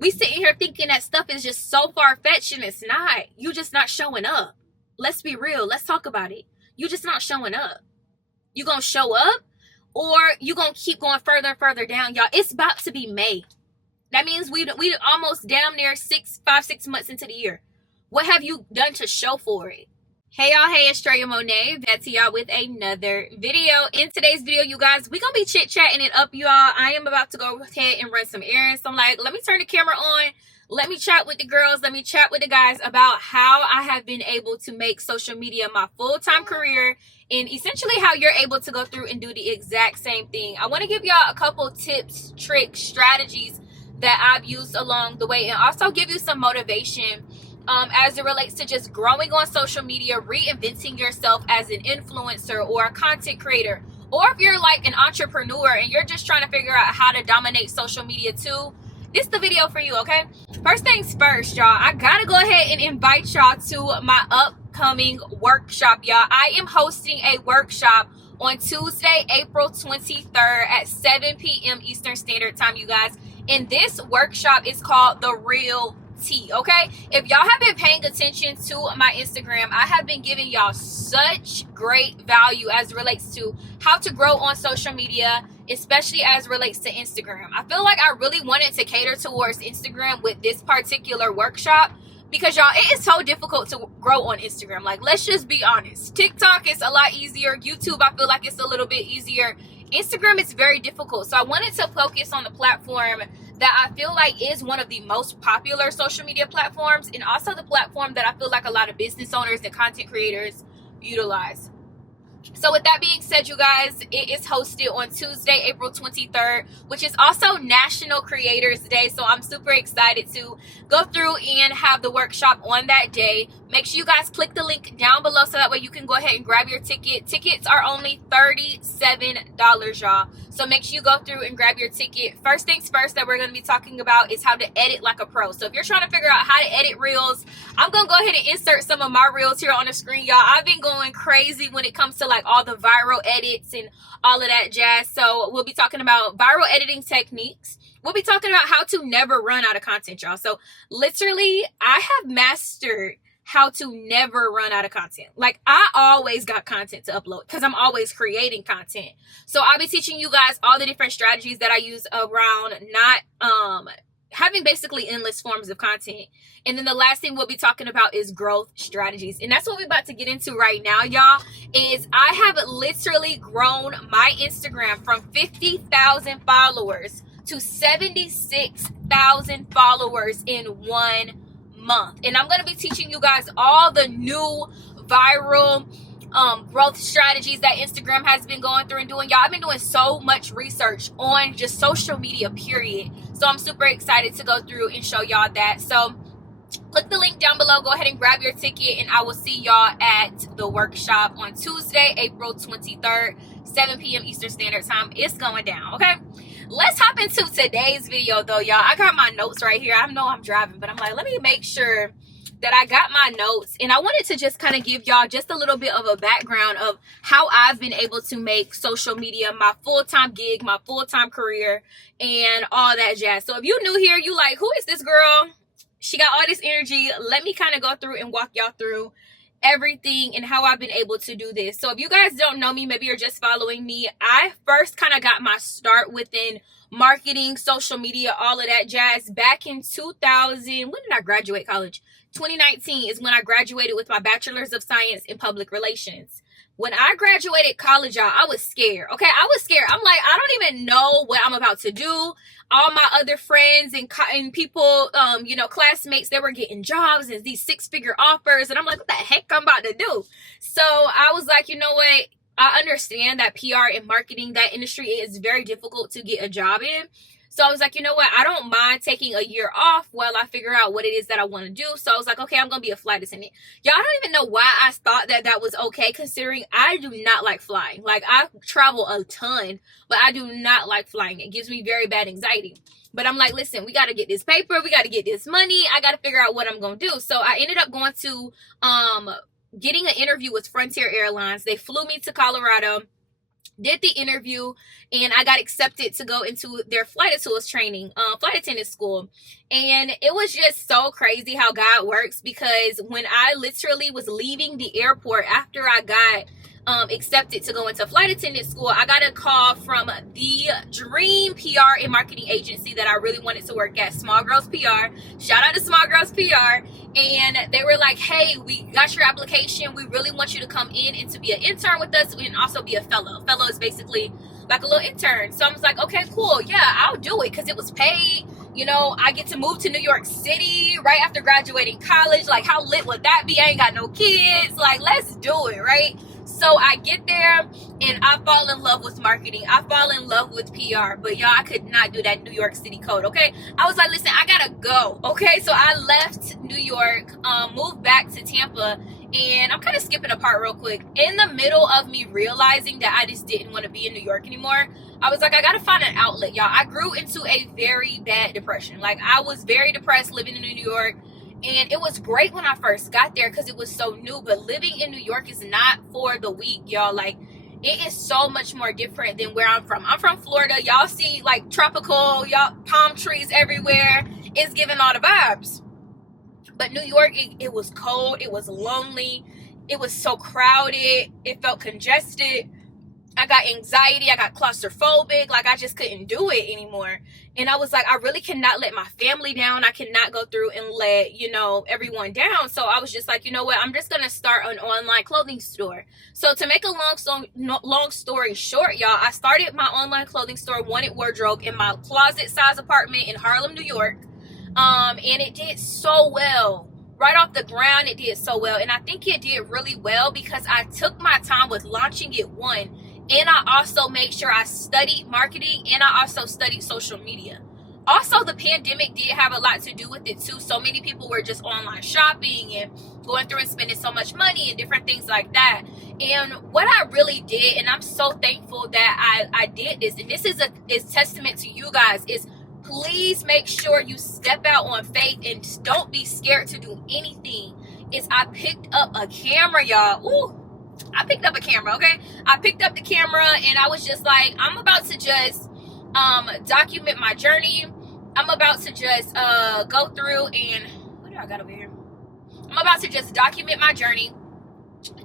We sitting here thinking that stuff is just so far-fetched, and it's not. You just not showing up. Let's be real. Let's talk about it. You just not showing up. You gonna show up, or you gonna keep going further and further down, y'all. It's about to be May. That means we almost damn near 6 months into the year. What have you done to show for it? Hey y'all, hey, it's Treya Monet, back to y'all with another video. In today's video, you guys, we gonna be chit-chatting it up, y'all. I am about to go ahead and run some errands. So I'm like, let me turn the camera on. Let me chat with the girls. Let me chat with the guys about how I have been able to make social media my full-time career, and essentially how you're able to go through and do the exact same thing. I want to give y'all a couple tips, tricks, strategies that I've used along the way, and also give you some motivation as it relates to just growing on social media, reinventing yourself as an influencer or a content creator, or if you're like an entrepreneur and you're just trying to figure out how to dominate social media too. This is the video for you, okay? First things first, y'all, I gotta go ahead and invite y'all to my upcoming workshop, y'all. I am hosting a workshop on Tuesday, April 23rd at 7 p.m. Eastern Standard Time, you guys. And this workshop is called The Real Tea, okay? If y'all have been paying attention to my Instagram, I have been giving y'all such great value as it relates to how to grow on social media, especially as it relates to Instagram. I feel like I really wanted to cater towards Instagram with this particular workshop because, y'all, it is so difficult to grow on Instagram. Like, let's just be honest. TikTok is a lot easier. YouTube, I feel like it's a little bit easier. Instagram is very difficult. So I wanted to focus on the platform that I feel like is one of the most popular social media platforms, and also the platform that I feel like a lot of business owners and content creators utilize. So with that being said, you guys, it is hosted on Tuesday, April 23rd, which is also National Creators Day. So I'm super excited to go through and have the workshop on that day. Make sure you guys click the link down below so that way you can go ahead and grab your ticket. Tickets are only $37, y'all. So make sure you go through and grab your ticket. First things first that we're going to be talking about is how to edit like a pro. So if you're trying to figure out how to edit reels, I'm going to go ahead and insert some of my reels here on the screen, y'all. I've been going crazy when it comes to like all the viral edits and all of that jazz. So we'll be talking about viral editing techniques. We'll be talking about how to never run out of content, y'all. So literally, I have mastered how to never run out of content. Like, I always got content to upload because I'm always creating content. So I'll be teaching you guys all the different strategies that I use around not having basically endless forms of content. And then the last thing we'll be talking about is growth strategies. And that's what we're about to get into right now, y'all, is I have literally grown my Instagram from 50,000 followers to 76,000 followers in 1 month. And I'm going to be teaching you guys all the new viral growth strategies that Instagram has been going through and doing. Y'all, I've been doing so much research on just social media, period. So I'm super excited to go through and show y'all that. So click the link down below. Go ahead and grab your ticket, and I will see y'all at the workshop on Tuesday, April 23rd, 7 p.m. Eastern Standard Time. It's going down, okay? Let's hop into today's video, though, y'all. I got my notes right here. I know I'm driving, but I'm like, let me make sure that I got my notes. And I wanted to just kind of give y'all just a little bit of a background of how I've been able to make social media my full-time gig, my full-time career, and all that jazz. So if you're new here, you like, who is this girl? She got all this energy. Let me kind of go through and walk y'all through everything and how I've been able to do this. So if you guys don't know me, maybe you're just following me, I first kind of got my start within marketing, social media, all of that jazz back in 2000. When did I graduate college? 2019 is when I graduated with my Bachelor's of Science in Public Relations. When I graduated college, y'all, I was scared. Okay, I was scared. I'm like, I don't even know what I'm about to do. All my other friends and people, you know, classmates, they were getting jobs and these 6-figure offers. And I'm like, what the heck I'm about to do? So I was like, you know what? I understand that PR and marketing, that industry is very difficult to get a job in. So I was like, you know what? I don't mind taking a year off while I figure out what it is that I want to do. So I was like, okay, I'm going to be a flight attendant. Y'all, I don't even know why I thought that that was okay, considering I do not like flying. Like, I travel a ton, but I do not like flying. It gives me very bad anxiety. But I'm like, listen, we got to get this paper. We got to get this money. I got to figure out what I'm going to do. So I ended up going to getting an interview with Frontier Airlines. They flew me to Colorado. did the interview, and I got accepted to go into their flight attendant training, flight attendant school. And it was just so crazy how God works, because when I literally was leaving the airport after I got accepted to go into flight attendant school, I got a call from the dream PR and marketing agency that I really wanted to work at, Small Girls PR. Shout out to Small Girls PR. And they were like, hey, we got your application. We really want you to come in and to be an intern with us and also be a fellow. Fellow is basically like a little intern. So I was like, okay, cool. Yeah, I'll do it because it was paid. You know, I get to move to New York City right after graduating college. Like, how lit would that be? I ain't got no kids. Like, let's do it, right? So I get there and I fall in love with marketing. I fall in love with PR. But y'all, I could not do that New York City code, okay? I was like, listen, I gotta go, okay? So I left New York, moved back to Tampa, and I'm kind of skipping a part real quick. In the middle of me realizing that I just didn't want to be in New York anymore, I was like, I gotta find an outlet, y'all. I grew into a very bad depression. Like, I was very depressed living in New York. And it was great when I first got there because it was so new. But living in New York is not for the weak, y'all. Like, it is so much more different than where I'm from. I'm from Florida. Y'all see, like, tropical, y'all, palm trees everywhere. It's giving all the vibes. But New York, it was cold. It was lonely. It was so crowded. It felt congested. I got anxiety. I got claustrophobic. Like, I just couldn't do it anymore. And I was like, I really cannot let my family down. I cannot go through and let, you know, everyone down. So I was just like, you know what? I'm just going to start an online clothing store. So to make a long story short, y'all, I started my online clothing store, Wanted Wardrobe, in my closet size apartment in Harlem, New York. And it did so well. Right off the ground, it did so well. And I think it did really well because I took my time with launching it, one. And I also made sure I studied marketing, and I also studied social media. Also, the pandemic did have a lot to do with it too. So many people were just online shopping and going through and spending so much money and different things like that. And what I really did, and I'm so thankful that I did this, and this is testament to you guys, is please make sure you step out on faith and don't be scared to do anything. Is I picked up a camera, y'all. Ooh. I picked up a camera, okay? I picked up the camera and I was just like, I'm about to just document my journey. I'm about to just go through and, what do I got over here? I'm about to just document my journey,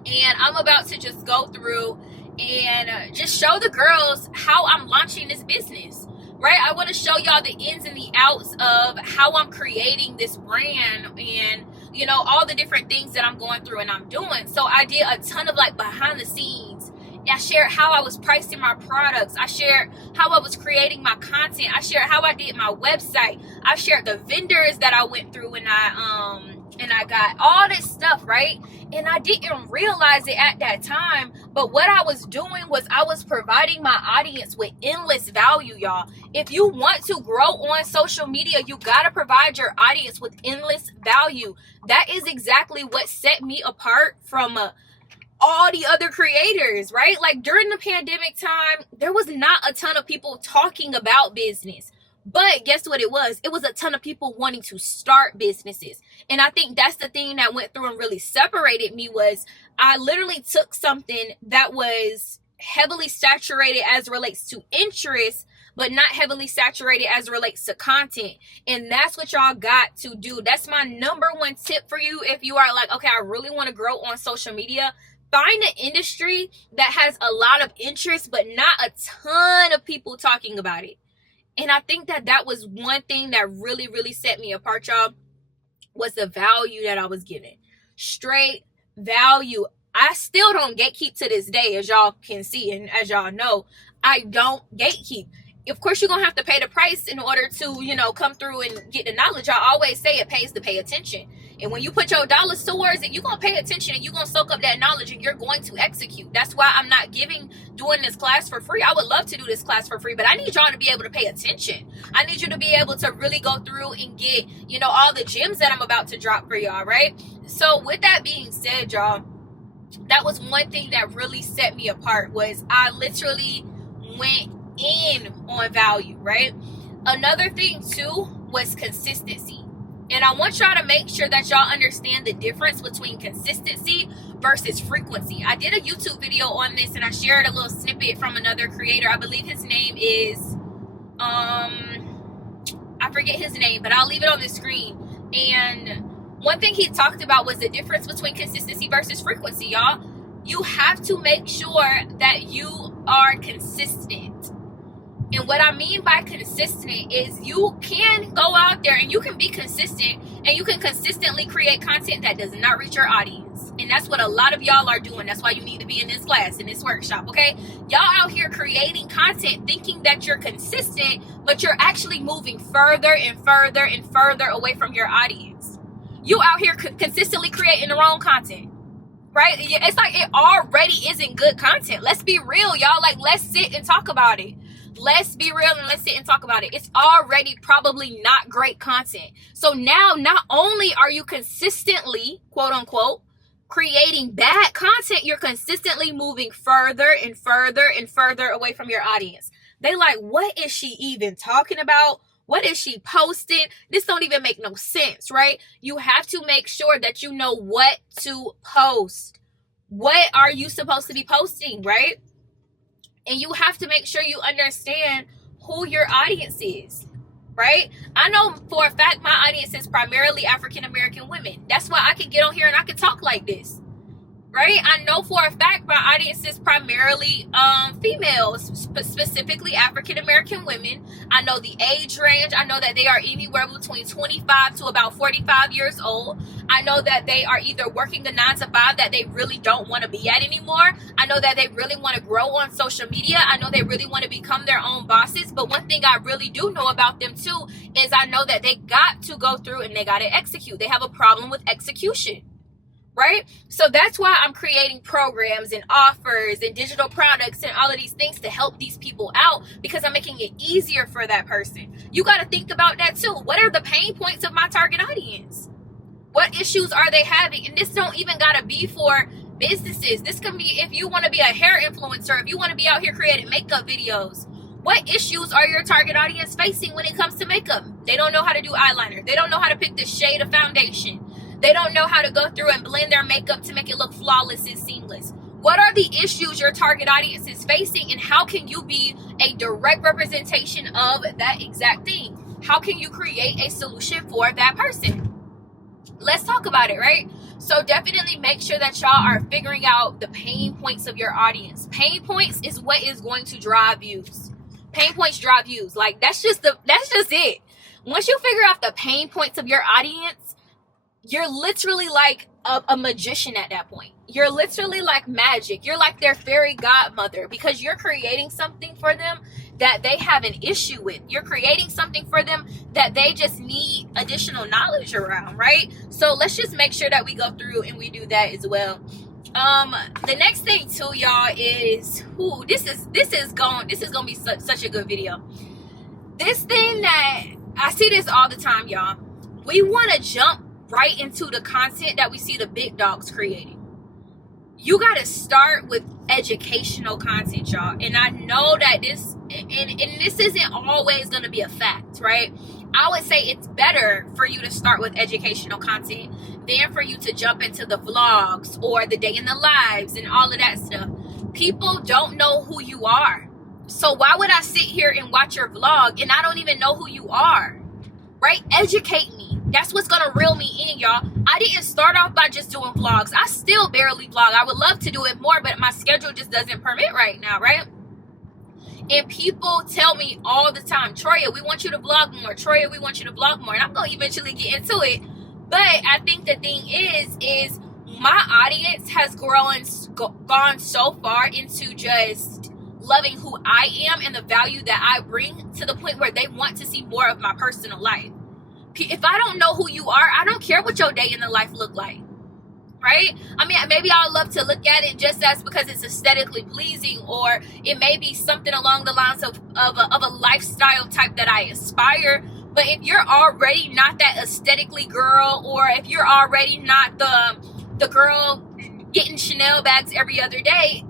and I'm about to just go through and just show the girls how I'm launching this business, right? I want to show y'all the ins and the outs of how I'm creating this brand and, you know, all the different things that I'm going through and I'm doing. So I did a ton of like behind the scenes. I shared how I was pricing my products. I shared how I was creating my content. I shared how I did my website. I shared the vendors that I went through and I got all this stuff, right? And I didn't realize it at that time. But what I was doing was I was providing my audience with endless value, y'all. If you want to grow on social media, you got to provide your audience with endless value. That is exactly what set me apart from all the other creators, right? Like during the pandemic time, there was not a ton of people talking about business. But guess what it was? It was a ton of people wanting to start businesses. And I think that's the thing that went through and really separated me was I literally took something that was heavily saturated as relates to interest, but not heavily saturated as relates to content. And that's what y'all got to do. That's my number one tip for you. If you are like, okay, I really want to grow on social media, find an industry that has a lot of interest, but not a ton of people talking about it. And I think that was one thing that really, really set me apart, y'all, was the value that I was given. Straight value. I still don't gatekeep to this day, as y'all can see, and as y'all know, I don't gatekeep. Of course, you're going to have to pay the price in order to, you know, come through and get the knowledge. I always say it pays to pay attention. And when you put your dollars towards it, you're going to pay attention and you're going to soak up that knowledge and you're going to execute. That's why I'm not doing this class for free. I would love to do this class for free, but I need y'all to be able to pay attention. I need you to be able to really go through and get, you know, all the gems that I'm about to drop for y'all, right? So with that being said, y'all, that was one thing that really set me apart was I literally went in on value, right? Another thing too was consistency. And I want y'all to make sure that y'all understand the difference between consistency versus frequency. I did a YouTube video on this, and I shared a little snippet from another creator. I believe his name is I forget his name, but I'll leave it on the screen. And one thing he talked about was the difference between consistency versus frequency, y'all. You have to make sure that you are consistent. And what I mean by consistent is you can go out there and you can be consistent, and you can consistently create content that does not reach your audience. And that's what a lot of y'all are doing. That's why you need to be in this class, in this workshop, okay? Y'all out here creating content thinking that you're consistent, but you're actually moving further and further and further away from your audience. You out here consistently creating the wrong content, right? It's like it already isn't good content. Let's be real, y'all. Like, let's sit and talk about it. Let's be real and let's sit and talk about it. It's already probably not great content. So now, not only are you consistently, quote unquote, creating bad content, you're consistently moving further and further and further away from your audience. They like, what is she even talking about? What is she posting? This don't even make no sense, right? You have to make sure that you know what to post. What are you supposed to be posting, right? And you have to make sure you understand who your audience is, right? I know for a fact my audience is primarily African-American women. That's why I can get on here and I can talk like this, right? I know for a fact my audience is primarily females, specifically African-American women. I know the age range. I know that they are anywhere between 25 to about 45 years old. I know that they are either working a 9-to-5 that they really don't want to be at anymore. I know that they really want to grow on social media. I know they really want to become their own bosses. But one thing I really do know about them too is I know that they got to go through and they got to execute. They have a problem with execution, right? So that's why I'm creating programs and offers and digital products and all of these things to help these people out, because I'm making it easier for that person. You got to think about that too. What are the pain points of my target audience? What issues are they having? And this don't even got to be for businesses. This can be if you want to be a hair influencer, if you want to be out here creating makeup videos. What issues are your target audience facing when it comes to makeup? They don't know how to do eyeliner. They don't know how to pick the shade of foundation. They don't know how to go through and blend their makeup to make it look flawless and seamless. What are the issues your target audience is facing, and how can you be a direct representation of that exact thing? How can you create a solution for that person? Let's talk about it, right? So definitely make sure that y'all are figuring out the pain points of your audience. Pain points is what is going to drive views. Pain points drive views. Like, that's just it. Once you figure out the pain points of your audience, you're literally like a magician at that point. You're literally like magic. You're like their fairy godmother, because you're creating something for them that they have an issue with. You're creating something for them that they just need additional knowledge around, right? So let's just make sure that we go through and we do that as well. The next thing too, y'all, is this is gonna be such a good video. This thing that I see this all the time, y'all. We want to jump right into the content that we see the big dogs creating. You got to start with educational content, y'all. And I know that this isn't always going to be a fact, right? I would say it's better for you to start with educational content than for you to jump into the vlogs or the day in the lives and all of that stuff. People don't know who you are. So why would I sit here and watch your vlog and I don't even know who you are, right? Educate me. That's what's going to reel me in, y'all. I didn't start off by just doing vlogs. I still barely vlog. I would love to do it more, but my schedule just doesn't permit right now, right? And people tell me all the time, Troya, we want you to vlog more. Troya, we want you to vlog more. And I'm going to eventually get into it. But I think the thing is my audience has gone so far into just loving who I am and the value that I bring, to the point where they want to see more of my personal life. If I don't know who you are, I don't care what your day in the life look like, right? I mean, maybe I'd love to look at it just as because it's aesthetically pleasing, or it may be something along the lines of a lifestyle type that I aspire. But if you're already not that aesthetically girl, or if you're already not the girl getting Chanel bags every other day,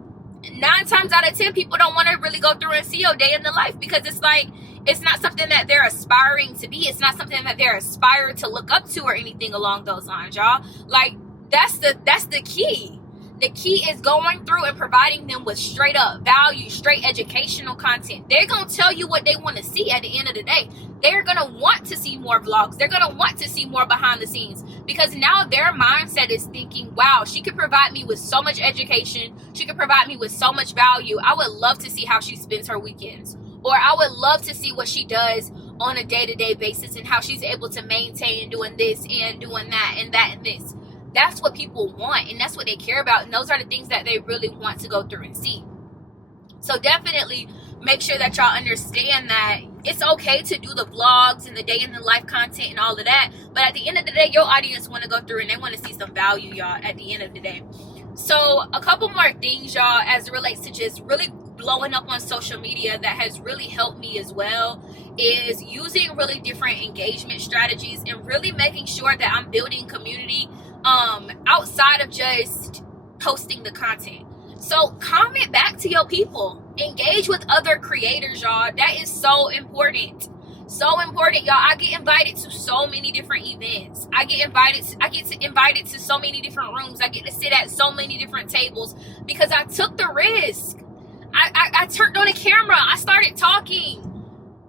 9 times out of 10 people don't want to really go through and see your day in the life, because it's like, It's not something that they're aspiring to be. It's not something that they're aspired to look up to or anything along those lines, y'all. Like, that's the key. The key is going through and providing them with straight up value, straight educational content. They're going to tell you what they want to see at the end of the day. They're going to want to see more vlogs. They're going to want to see more behind the scenes, because now their mindset is thinking, wow, she could provide me with so much education. She could provide me with so much value. I would love to see how she spends her weekends, or I would love to see what she does on a day-to-day basis and how she's able to maintain doing this and doing that and that and this. That's what people want, and that's what they care about, and those are the things that they really want to go through and see. So definitely make sure that y'all understand that it's okay to do the vlogs and the day in the life content and all of that, but at the end of the day, your audience want to go through and they want to see some value, y'all, at the end of the day. So a couple more things, y'all, as it relates to just really blowing up on social media that has really helped me as well, is using really different engagement strategies and really making sure that I'm building community outside of just posting the content. So comment back to your people, engage with other creators, y'all. That is so important. So important, y'all. I get invited to so many different events. I get invited to so many different rooms. I get to sit at so many different tables because I took the risk. I turned on a camera. I started talking.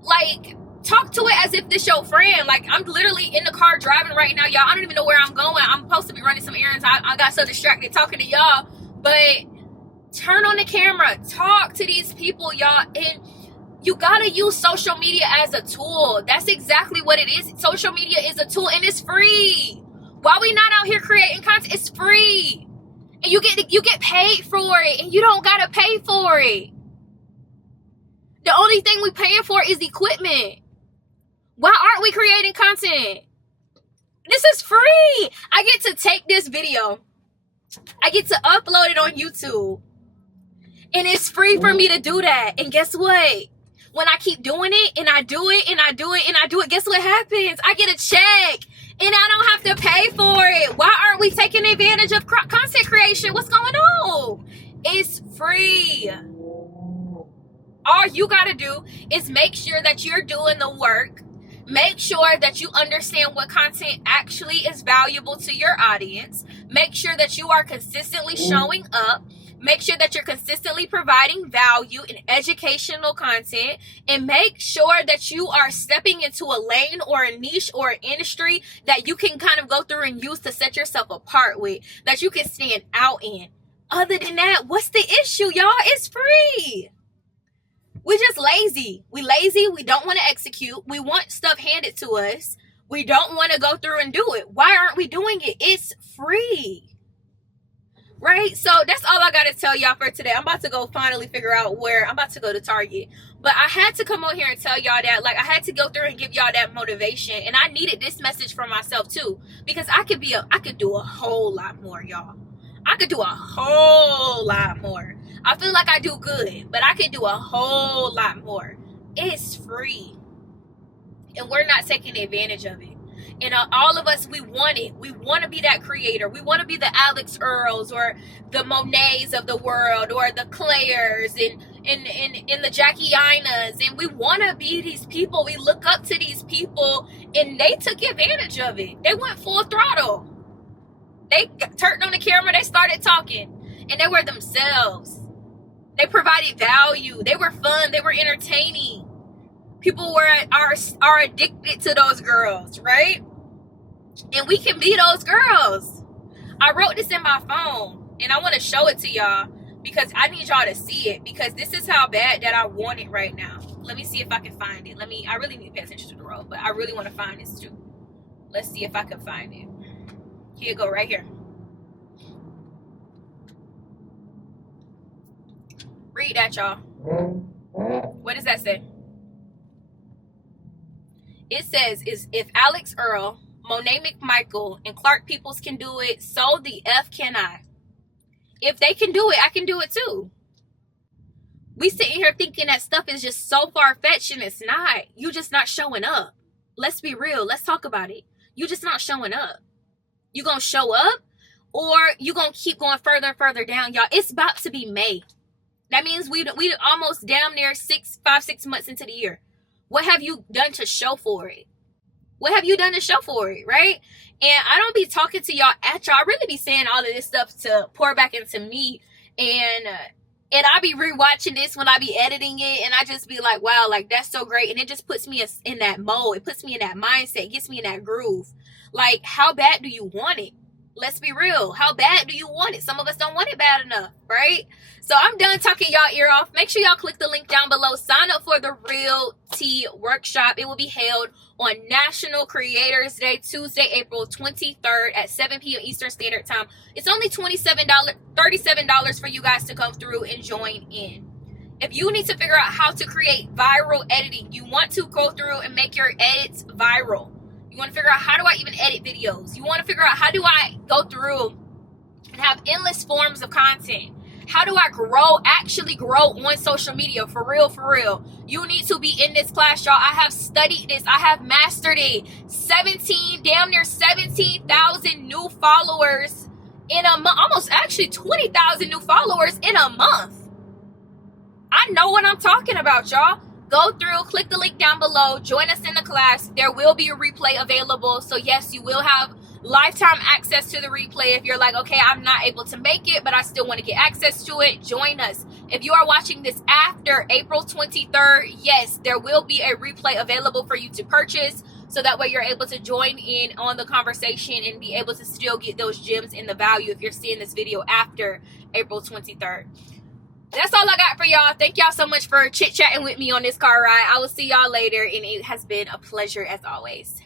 Like, talk to it as if this your friend. Like, I'm literally in the car driving right now, y'all. I don't even know where I'm going. I'm supposed to be running some errands. I got so distracted talking to y'all. But turn on the camera. Talk to these people, y'all. And you gotta use social media as a tool. That's exactly what it is. Social media is a tool, and it's free. Why we not out here creating content? It's free. And you get paid for it, and you don't gotta pay for it. The only thing we paying for is equipment. Why aren't we creating content? This is free. I get to take this video. I get to upload it on YouTube. And it's free for me to do that. And guess what? When I keep doing it, and I do it, and I do it, and I do it, guess what happens? I get a check. And I don't have to pay for it. Why aren't we taking advantage of content creation? What's going on? It's free. All you got to do is make sure that you're doing the work. Make sure that you understand what content actually is valuable to your audience. Make sure that you are consistently showing up. Make sure that you're consistently providing value and educational content. And make sure that you are stepping into a lane or a niche or an industry that you can kind of go through and use to set yourself apart with, that you can stand out in. Other than that, what's the issue, y'all? It's free. We're just lazy. We lazy. We don't want to execute. We want stuff handed to us. We don't want to go through and do it. Why aren't we doing it? It's free. Right? So that's all I got to tell y'all for today. I'm about to go finally figure out where I'm about to go to Target. But I had to come on here and tell y'all that. Like, I had to go through and give y'all that motivation. And I needed this message for myself too. Because I could do a whole lot more, y'all. I could do a whole lot more. I feel like I do good, but I could do a whole lot more. It's free. And we're not taking advantage of it. And all of us, we want it. We want to be that creator. We want to be the Alex Earls or the Monets of the world, or the Claires and the Jackie Inas. And we want to be these people. We look up to these people, and they took advantage of it. They went full throttle. They turned on the camera. They started talking, and they were themselves. They provided value. They were fun. They were entertaining. People are addicted to those girls, right? And we can be those girls. I wrote this in my phone, and I want to show it to y'all because I need y'all to see it, because this is how bad that I want it right now. Let me see if I can find it. I really need to pay attention to the road, but I really want to find this too. Let's see if I can find it. Here you go, right here. Read that, y'all. What does that say? It says, if Alex Earl, Monet McMichael, and Clark Peoples can do it, so the F can I. If they can do it, I can do it too. We sitting here thinking that stuff is just so far-fetched, and it's not. You just not showing up. Let's be real. Let's talk about it. You just not showing up. You gonna show up, or you gonna keep going further and further down, y'all? It's about to be May. That means we almost damn near 5-6 months into the year. What have you done to show for it? What have you done to show for it, right? And I don't be talking to y'all at y'all. I really be saying all of this stuff to pour back into me. And I be rewatching this when I be editing it, and I just be like, wow, like that's so great. And it just puts me in that mode. It puts me in that mindset, gets me in that groove. Like, how bad do you want it? Let's be real. How bad do you want it? Some of us don't want it bad enough, right? So I'm done talking y'all ear off. Make sure y'all click the link down below. Sign up for the Real Tea Workshop. It will be held on National Creators Day, Tuesday, April 23rd at 7 p.m. Eastern Standard Time. It's only $37 for you guys to come through and join in. If you need to figure out how to create viral editing, you want to go through and make your edits viral. You want to figure out, how do I even edit videos? You want to figure out, how do I go through and have endless forms of content? How do I actually grow on social media? For real, for real. You need to be in this class, y'all. I have studied this. I have mastered it. Damn near 17,000 new followers in a month. Almost actually 20,000 new followers in a month. I know what I'm talking about, y'all. Go through, click the link down below, join us in the class. There will be a replay available. So yes, you will have lifetime access to the replay. If you're like, okay, I'm not able to make it, but I still want to get access to it, join us. If you are watching this after April 23rd, yes, there will be a replay available for you to purchase. So that way you're able to join in on the conversation and be able to still get those gems in the value if you're seeing this video after April 23rd. That's all I got for y'all. Thank y'all so much for chit-chatting with me on this car ride. I will see y'all later, and it has been a pleasure as always.